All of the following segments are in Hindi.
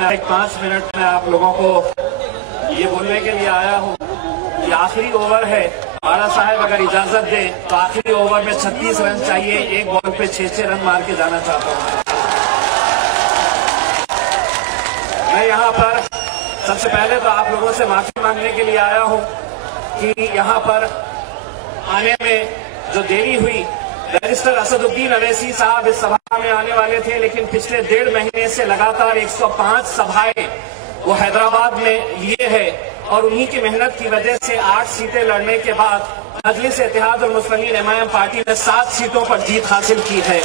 मैं 5 मिनट में आप लोगों को ये बोलने के लिए आया हूँ कि आखिरी ओवर है। बाड़ा साहब अगर इजाजत दे तो आखिरी ओवर में 36 रन चाहिए। एक बॉल पे 6-6 रन मार के जाना चाहता हूँ। मैं यहाँ पर सबसे पहले तो आप लोगों से माफी मांगने के लिए आया हूँ कि यहाँ पर आने में जो देरी हुई। बैरिस्टर असदुद्दीन अवैसी साहब इस सभा में आने वाले थे, लेकिन पिछले 1.5 महीने से लगातार 105 सभाएं वो हैदराबाद में लिए है और उन्हीं की मेहनत की वजह से 8 सीटें लड़ने के बाद मजलिस इत्तेहाद और मुस्लिमीन एमआईएम पार्टी ने 7 सीटों पर जीत हासिल की है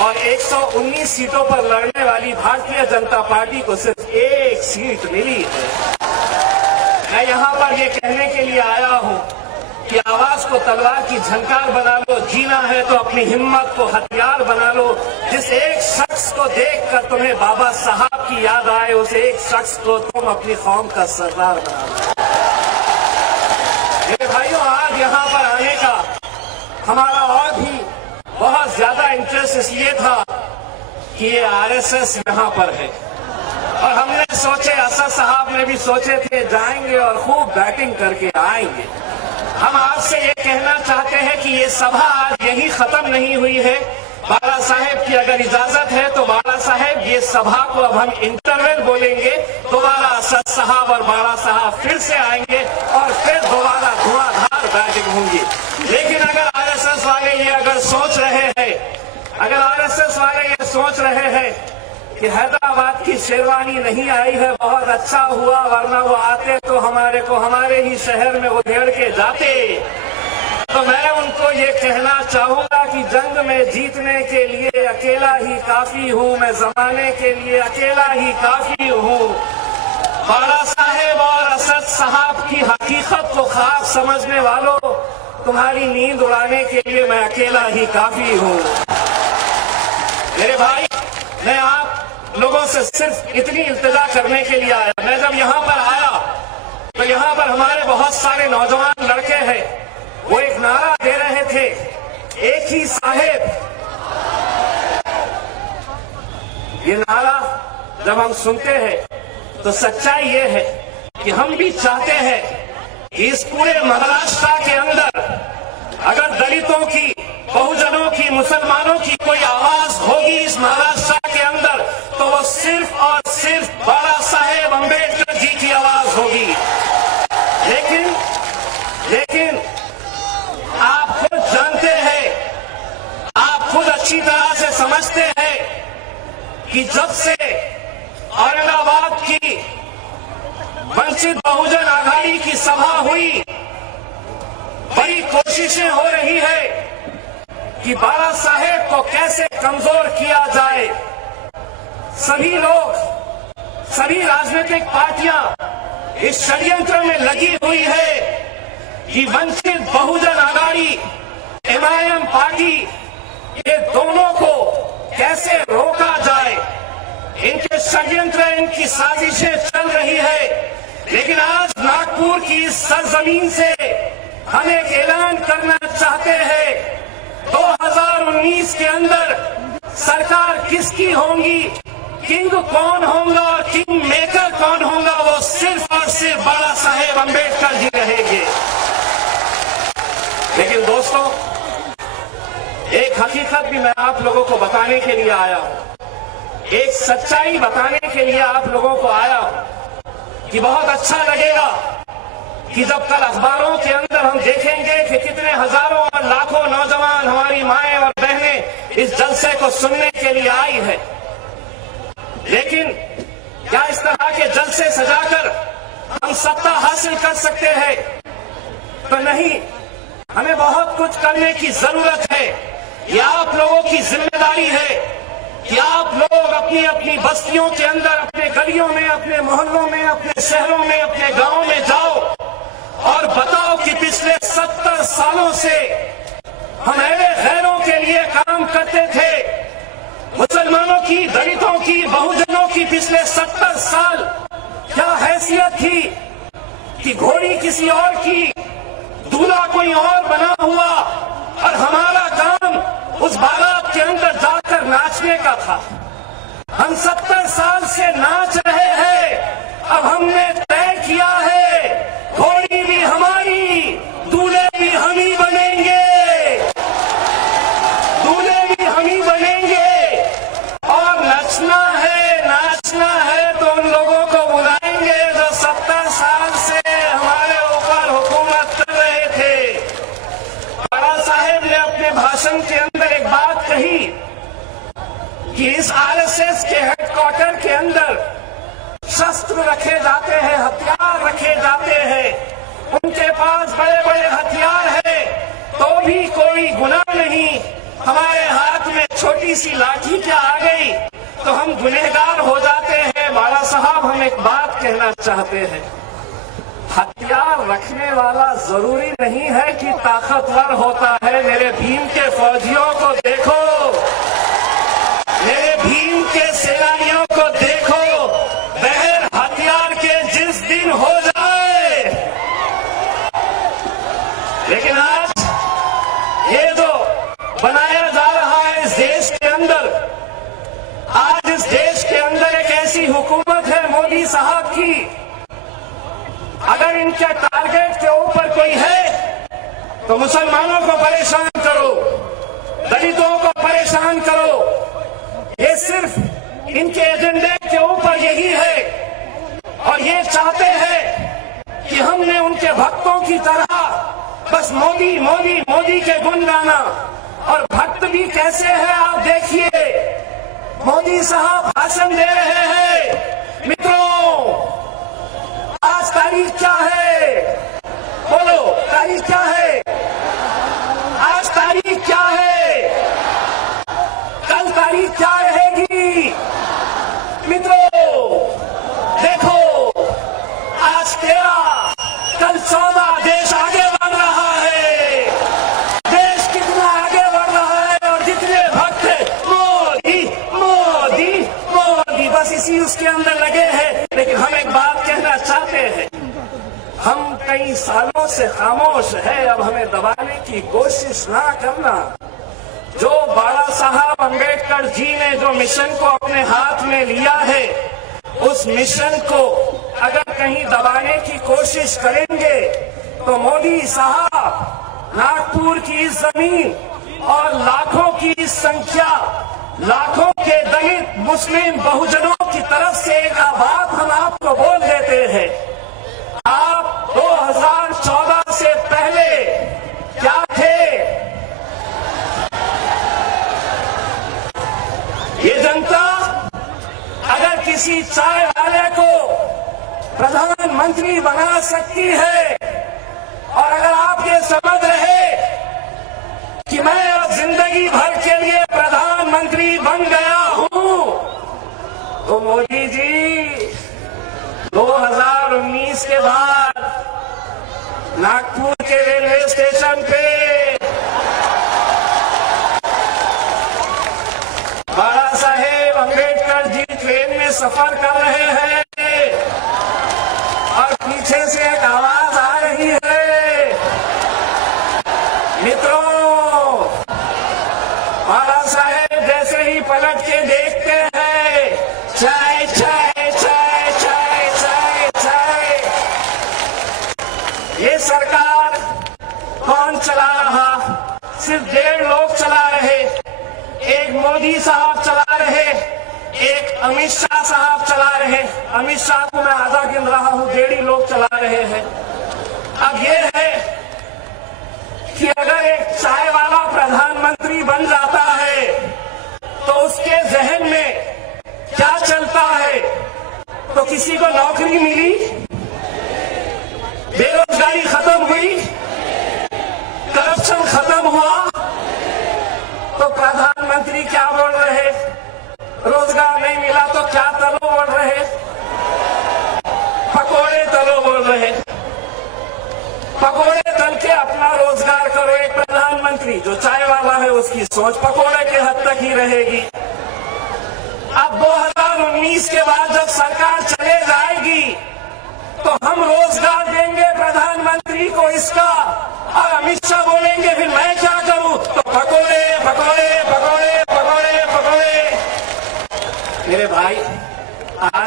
और 119 सीटों पर लड़ने वाली भारतीय जनता पार्टी को सिर्फ 1 सीट मिली है। मैं यहाँ पर ये कहने के लिए आया हूँ कि आवाज को तलवार की झंकार बना लो। जीना है तो अपनी हिम्मत को हथियार बना लो। जिस एक शख्स को देखकर तुम्हें बाबा साहब की याद आए, उस एक शख्स को तुम अपनी कौम का सरदार बना लो। मेरे भाइयों, आज यहाँ पर आने का हमारा और भी बहुत ज्यादा इंटरेस्ट इसलिए था कि ये आरएसएस यहाँ पर है और हमने सोचे, असद साहब ने भी सोचे थे जाएंगे और खूब बैटिंग करके आएंगे। हम आपसे ये कहना चाहते हैं कि ये सभा आज यही खत्म नहीं हुई है। बाड़ा साहेब की अगर इजाजत है तो बाड़ा साहेब ये सभा को अब हम इंटरवल बोलेंगे। दोबारा असद साहब और बाड़ा साहब फिर से आएंगे और फिर दोबारा धुआंधार बैटिंग होंगी। लेकिन अगर आरएसएस वाले ये अगर सोच रहे हैं, अगर आरएसएस वाले ये सोच रहे हैं कि हैदराबाद की शेरवानी नहीं आई है, बहुत अच्छा हुआ, वरना वो आते तो हमारे को हमारे ही शहर में उधेड़ के जाते, तो मैं उनको ये कहना चाहूंगा कि जंग में जीतने के लिए अकेला ही काफी हूँ, मैं जमाने के लिए अकेला ही काफी हूँ। बाड़ा साहेब और असद साहब की हकीकत को ख्वाब समझने वालों, तुम्हारी नींद उड़ाने के लिए मैं अकेला ही काफी हूँ। मेरे भाई, मैं आप लोगों से सिर्फ इतनी इल्तिजा करने के लिए आया। मैं जब यहाँ पर आया तो यहाँ पर हमारे बहुत सारे नौजवान लड़के हैं, वो एक नारा दे रहे थे, एक ही साहेब। ये नारा जब हम सुनते हैं तो सच्चाई ये है कि हम भी चाहते हैं कि इस पूरे महाराष्ट्र के अंदर अगर दलितों की, बहुजनों की, मुसलमानों की कोई आवाज होगी इस महाराष्ट्र के अंदर, तो वो सिर्फ और सिर्फ बाड़ा साहेब अम्बेडकर जी की आवाज होगी। लेकिन आप खुद जानते हैं, आप खुद अच्छी तरह से समझते हैं कि जब से औरंगाबाद की वंचित बहुजन आघाड़ी की सभा हुई, बड़ी कोशिशें हो रही है कि बाड़ा साहेब को कैसे कमजोर किया जाए। सभी लोग, सभी राजनीतिक पार्टियां इस षड्यंत्र में लगी हुई है कि वंचित बहुजन आघाड़ी, एमआईएम पार्टी, ये दोनों को कैसे रोका जाए। इनके षड्यंत्र, इनकी साजिशें चल रही है। लेकिन आज नागपुर की इस सरजमीन से हम एक ऐलान करना चाहते हैं, 2019 के अंदर सरकार किसकी होगी, किंग कौन होगा और किंग मेकर कौन होगा, वो सिर्फ और सिर्फ बाड़ा साहेब अम्बेडकर जी रहेंगे। लेकिन दोस्तों, एक हकीकत भी मैं आप लोगों को बताने के लिए आया हूं, एक सच्चाई बताने के लिए आप लोगों को आया हूं कि बहुत अच्छा लगेगा कि जब कल अखबारों के अंदर हम देखेंगे कि कितने हजारों और लाखों नौजवान, हमारी माएं और बहनें इस जलसे को सुनने के लिए आई है। लेकिन क्या इस तरह के जलसे सजाकर हम सत्ता हासिल कर सकते हैं? तो नहीं, हमें बहुत कुछ करने की जरूरत है। ये आप लोगों की जिम्मेदारी है कि आप लोग अपनी अपनी बस्तियों के अंदर, अपने गलियों में, अपने मोहल्लों में, अपने शहरों में, अपने गांवों में जाओ और बताओ कि पिछले 70 सालों से हम अहले गैरों के लिए काम करते थे। मुसलमानों की, दलितों की, बहुजनों की पिछले 70 साल क्या हैसियत थी कि घोड़ी किसी और की, दूल्हा कोई और बना हुआ और हमारा काम उस बारात के अंदर जाकर नाचने का था। हम 70 से नाच रहे हैं। अब हमने तय किया है, घोड़ी भी हमारी, दूल्हे भी हम ही बनेंगे, दूल्हे भी हम ही बनेंगे। और नाचना है तो उन लोगों को बुलाएंगे जो 70 साल से हमारे ऊपर हुकूमत कर रहे थे। बाला साहेब ने अपने भाषण के अंदर एक बात कही कि इस आरएसएस के हेडक्वार्टर के अंदर शस्त्र रखे जाते हैं, हथियार रखे जाते हैं। उनके पास बड़े बड़े हथियार हैं तो भी कोई गुनाह नहीं। हमारे हाथ में छोटी सी लाठी क्या आ गई तो हम गुनहगार हो जाते हैं। बाला साहब, हम एक बात कहना चाहते हैं, हथियार रखने वाला जरूरी नहीं है कि ताकतवर होता है। मेरे भीम के फौजियों को देखो, मेरे भीम के सेनानियों को देखो, बगैर हथियार के जिस दिन हो जाए। लेकिन आज ये जो बनाया जा रहा है इस देश के अंदर, आज इस देश के अंदर एक ऐसी हुकूमत है मोदी साहब की, अगर इनके टारगेट के ऊपर कोई है तो मुसलमानों को परेशान करो, दलितों को परेशान करो। ये सिर्फ इनके एजेंडे के ऊपर यही है और ये चाहते हैं कि हमने उनके भक्तों की तरह बस मोदी मोदी मोदी के गुण गाना। और भक्त भी कैसे हैं आप देखिए, मोदी साहब भाषण दे रहे हैं। मित्रों, आज तारीख क्या है? बोलो, तारीख क्या है? आज तारीख क्या है? कल तारीख क्या रहेगी? मित्रों देखो, आज 13, कल 14, देश आगे बढ़ रहा है। देश कितना आगे बढ़ रहा है और जितने भक्त हैं मोदी मोदी मोदी, बस इसी उसके अंदर लगे हैं। लेकिन हम एक बात कहना चाहते हैं, हम कई सालों से खामोश है, अब हमें दबाने की कोशिश ना करना। जो बाला साहब अंबेडकर जी ने जो मिशन को अपने हाथ में लिया है, उस मिशन को अगर कहीं दबाने की कोशिश करेंगे तो मोदी साहब नागपुर की इस जमीन और लाखों की इस संख्या, लाखों के दलित मुस्लिम बहुजनों की तरफ से एक बात हम आपको बोल देते हैं, आप 2014 से पहले क्या थे? ये जनता अगर किसी चाय वाले को प्रधानमंत्री बना सकती है और अगर आप ये समझ रहे कि मैं अब जिंदगी भर के लिए प्रधानमंत्री बन गया हूं, तो मोदी जी 2019 के बाद नागपुर के रेलवे स्टेशन पे बाला साहेब अंबेडकर जी ट्रेन में सफर कर रहे हैं और पीछे से एक आवाज आ रही है। मित्रों, बाला साहेब जैसे ही पलट के देखते हैं, चाय चाय चाय चाय चाय चाय। ये सरकार कौन चला रहा? सिर्फ 1.5 लोग चला रहे। एक मोदी साहब चला रहे, एक अमित शाह साहब चला रहे। अमित शाह को मैं आधा गिन रहा हूं, 1.5 लोग चला रहे हैं। अब ये है कि अगर एक चाय वाला प्रधानमंत्री बन जाता है तो उसके जहन में क्या चलता है? तो किसी को नौकरी मिली, बेरोजगारी खत्म हुई, करप्शन खत्म हुआ, तो प्रधानमंत्री क्या बोल रहे? रोजगार नहीं मिला तो क्या तलो बोल रहे? पकोड़े तलो बोल रहे। पकोड़े तल के अपना रोजगार करो। एक प्रधानमंत्री जो चाय वाला है उसकी सोच पकोड़े के हद तक ही रहेगी। अब 2019 के बाद जब सरकार चले जाएगी तो हम रोजगार देंगे प्रधानमंत्री को इसका, और अमित शाह बोलेंगे फिर मैं क्या करूं? तो पकोड़े पकोड़े पकोड़े पकोड़े पकोड़े। मेरे भाई,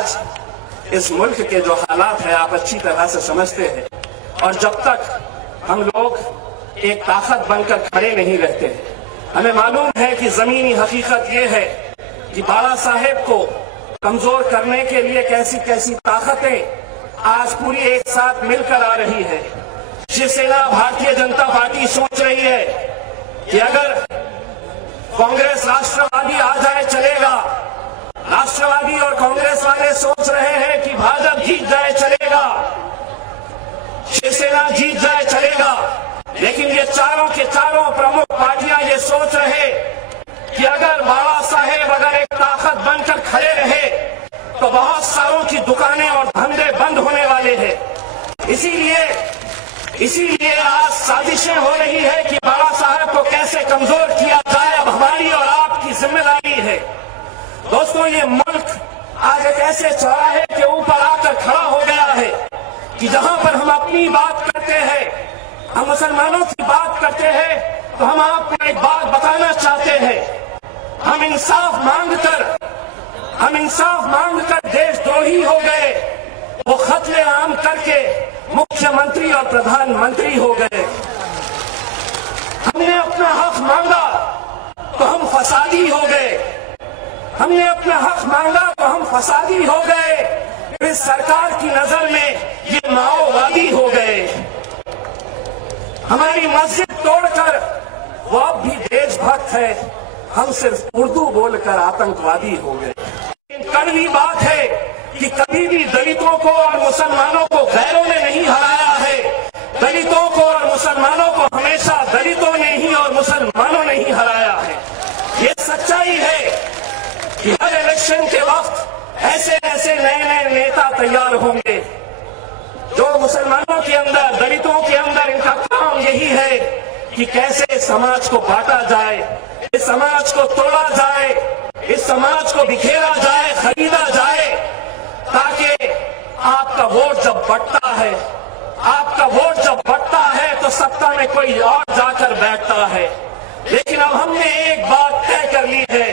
आज इस मुल्क के जो हालात है आप अच्छी तरह से समझते हैं, और जब तक हम लोग एक ताकत बनकर खड़े नहीं रहते, हमें मालूम है कि जमीनी हकीकत ये है कि बाला साहेब को कमजोर करने के लिए कैसी कैसी ताकतें आज पूरी एक साथ मिलकर आ रही है। शिवसेना भारतीय जनता पार्टी सोच रही है कि अगर कांग्रेस राष्ट्रवादी आ जाए चलेगा, राष्ट्रवादी और कांग्रेस वाले सोच रहे हैं कि भाजपा जीत जाए चलेगा, शिवसेना जीत जाए चलेगा, लेकिन ये चारों के चारों प्रमुख पार्टियां ये सोच रहे कि अगर बाला साहेब अगर एक ताकत बनकर खड़े रहे तो बहुत सारों की दुकानें और धंधे बंद होने वाले हैं। इसीलिए आज साजिशें हो रही है कि बाला साहेब को कैसे कमजोर किया जाए, अब हमारी और आपकी जिम्मेदारी है। दोस्तों, ये मुल्क आज एक ऐसे चौराहे के ऊपर आकर खड़ा हो गया है कि जहां पर हम अपनी बात करते हैं, हम मुसलमानों की बात करते हैं, तो हम आपको एक बात बताना चाहते हैं, हम इंसाफ मांगकर देशद्रोही हो गए, वो कत्ले आम करके मुख्यमंत्री और प्रधानमंत्री हो गए। हमने अपना हक मांगा तो हम फसादी हो गए, हमने अपना हक मांगा तो हम फसादी हो गए, इस सरकार की नजर में ये माओवादी हो गए। हमारी मस्जिद तोड़कर वो अब भी देशभक्त है, हम सिर्फ उर्दू बोलकर आतंकवादी हो गए। कड़वी बात है कि कभी भी दलितों को और मुसलमानों को गैरों ने नहीं हराया है, दलितों को और मुसलमानों को हमेशा दलितों ने ही और मुसलमानों ने ही हराया है। ये सच्चाई है कि हर इलेक्शन के वक्त ऐसे ऐसे नए नए नेता तैयार होंगे जो मुसलमानों के अंदर, दलितों के अंदर, इनका काम यही है कि कैसे समाज को बांटा जाए, इस समाज को तोड़ा जाए, इस समाज को बिखेरा जाए, खरीदा जाए, ताकि आपका वोट जब बंटता है तो सत्ता में कोई और जाकर बैठता है। लेकिन अब हमने एक बात तय कर ली है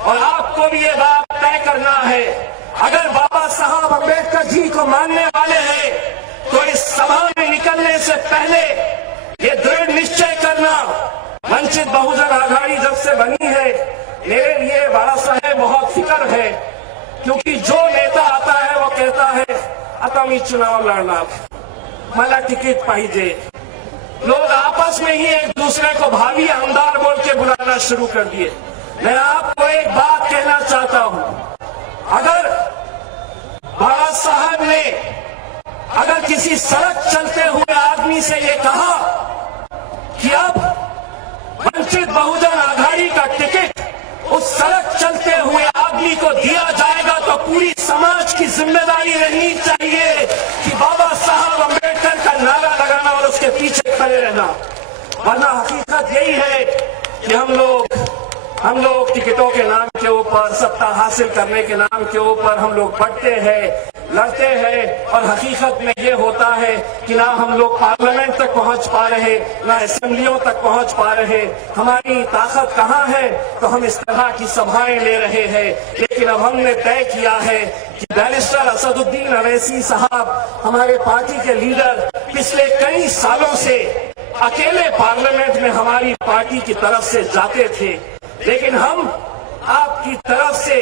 और आपको भी ये बात तय करना है, अगर बाबा साहब अम्बेडकर जी को मानने वाले हैं तो इस सभा में निकलने से पहले ये दृढ़ निश्चय करना, वंचित बहुजन आघाड़ी जब से बनी है मेरे लिए बाला साहेब बहुत फिक्र है, क्योंकि जो नेता आता है वो कहता है आता मी चुनाव लड़ना, मला टिकट पाहिजे। लोग आपस में ही एक दूसरे को भावी आमदार बोल के बुलाना शुरू कर दिए। मैं आपको एक बात कहना चाहता हूं, अगर बाला साहब ने अगर किसी सड़क चलते हुए आदमी से ये कहा कि अब वंचित बहुजन आघाड़ी का टिकट उस सड़क चलते हुए आदमी को दिया जाएगा, तो पूरी समाज की जिम्मेदारी रहनी चाहिए कि बाबा साहब अम्बेडकर का नारा लगाना और उसके पीछे खड़े रहना। वरना हकीकत यही है कि हम लोग टिकटों के नाम के ऊपर, सत्ता हासिल करने के नाम के ऊपर हम लोग बढ़ते हैं, लड़ते हैं, और हकीकत में ये होता है कि ना हम लोग पार्लियामेंट तक पहुंच पा रहे, ना असेंबलियों तक पहुंच पा रहे। हमारी ताकत कहाँ है? तो हम इस तरह की सभाएं ले रहे हैं। लेकिन अब हमने तय किया है कि बैरिस्टर असदुद्दीन अवैसी साहब हमारे पार्टी के लीडर पिछले कई सालों से अकेले पार्लियामेंट में हमारी पार्टी की तरफ से जाते थे, लेकिन हम आपकी तरफ से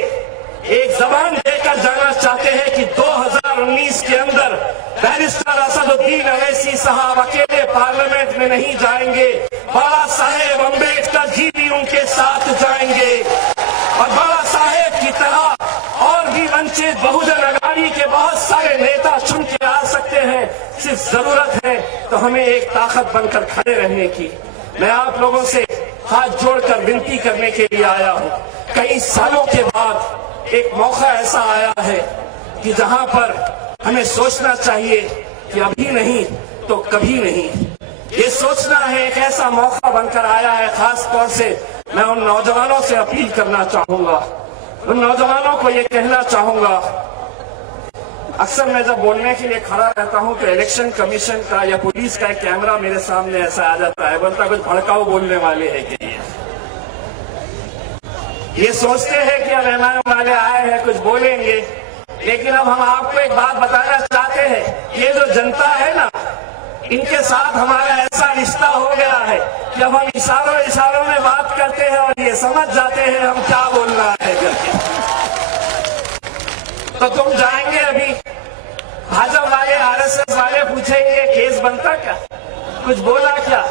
एक जबान देकर जाना चाहते हैं कि 2019 के अंदर बैरिस्टर असदुद्दीन अवैसी साहब अकेले पार्लियामेंट में नहीं जाएंगे, बाला साहेब अम्बेडकर जी भी उनके साथ जाएंगे। और बाला साहेब की तरह और भी वंचित बहुजन आघाड़ी के बहुत सारे नेता चुन के आ सकते हैं, सिर्फ जरूरत है तो हमें एक ताकत बनकर खड़े रहने की। मैं आप लोगों से हाथ जोड़कर विनती करने के लिए आया हूं। कई सालों के बाद एक मौका ऐसा आया है कि जहां पर हमें सोचना चाहिए कि अभी नहीं तो कभी नहीं। ये सोचना है, एक ऐसा मौका बनकर आया है। खास तौर से मैं उन नौजवानों से अपील करना चाहूंगा, उन नौजवानों को ये कहना चाहूंगा, अक्सर मैं जब बोलने के लिए खड़ा रहता हूं तो इलेक्शन कमीशन का या पुलिस का एक कैमरा मेरे सामने ऐसा आ जाता है, बोलता कुछ भड़काऊ बोलने वाले हैं कि ये सोचते हैं कि रहमान वाले आए हैं कुछ बोलेंगे, लेकिन अब हम आपको एक बात बताना चाहते हैं, ये जो जनता है ना, इनके साथ हमारा ऐसा रिश्ता हो गया है कि अब हम इशारों में बात करते हैं और ये समझ जाते हैं हम क्या बोलना है करके। तो तुम जाएंगे अभी, भाजपा वाले आरएसएस वाले पूछेंगे केस बनता क्या, कुछ बोला क्या?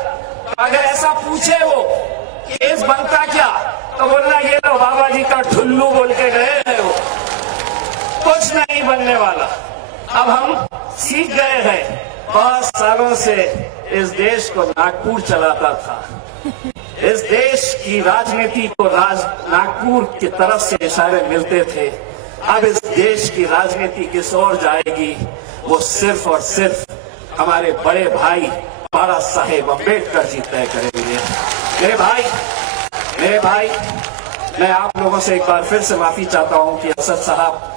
अगर ऐसा पूछे वो केस बनता क्या, तो बोलना ये तो बाबा जी का ठुल्लू बोल के गए हैं, वो कुछ नहीं बनने वाला। अब हम सीख गए हैं, बहुत सालों से इस देश को नागपुर चलाता था, इस देश की राजनीति को नागपुर की तरफ से इशारे मिलते थे। अब इस देश की राजनीति किस ओर जाएगी, वो सिर्फ और सिर्फ हमारे बड़े भाई बाबा साहेब अम्बेडकर जी तय करेंगे। मेरे भाई, मैं आप लोगों से एक बार फिर से माफी चाहता हूं कि असद साहब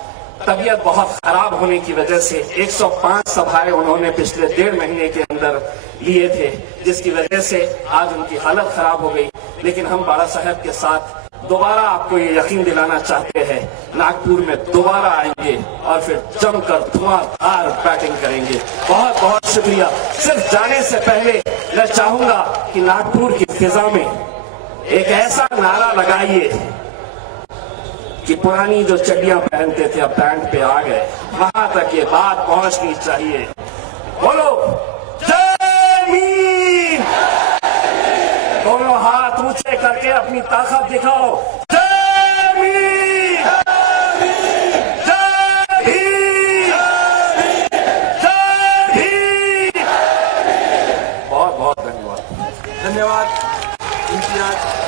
तबीयत बहुत खराब होने की वजह से 105 सभाएं उन्होंने पिछले 1.5 महीने के अंदर लिए थे, जिसकी वजह से आज उनकी हालत खराब हो गई। लेकिन हम बाबा साहब के साथ दोबारा आपको ये यकीन दिलाना चाहते हैं, नागपुर में दोबारा आएंगे और फिर जमकर धुआंधार बैटिंग करेंगे। बहुत बहुत शुक्रिया। सिर्फ जाने से पहले मैं चाहूंगा कि नागपुर की फिजा में एक ऐसा नारा लगाइए कि पुरानी जो चड्डियां पहनते थे अब पैंट पे आ गए, वहां तक ये बात पहुंचनी चाहिए। बोलो जय भीम, दोनों हाथ ऊंचे करके अपनी ताकत दिखाओ। जय भीम, जय भीम, जय भीम। बहुत बहुत धन्यवाद। धन्यवाद इम्तियाज।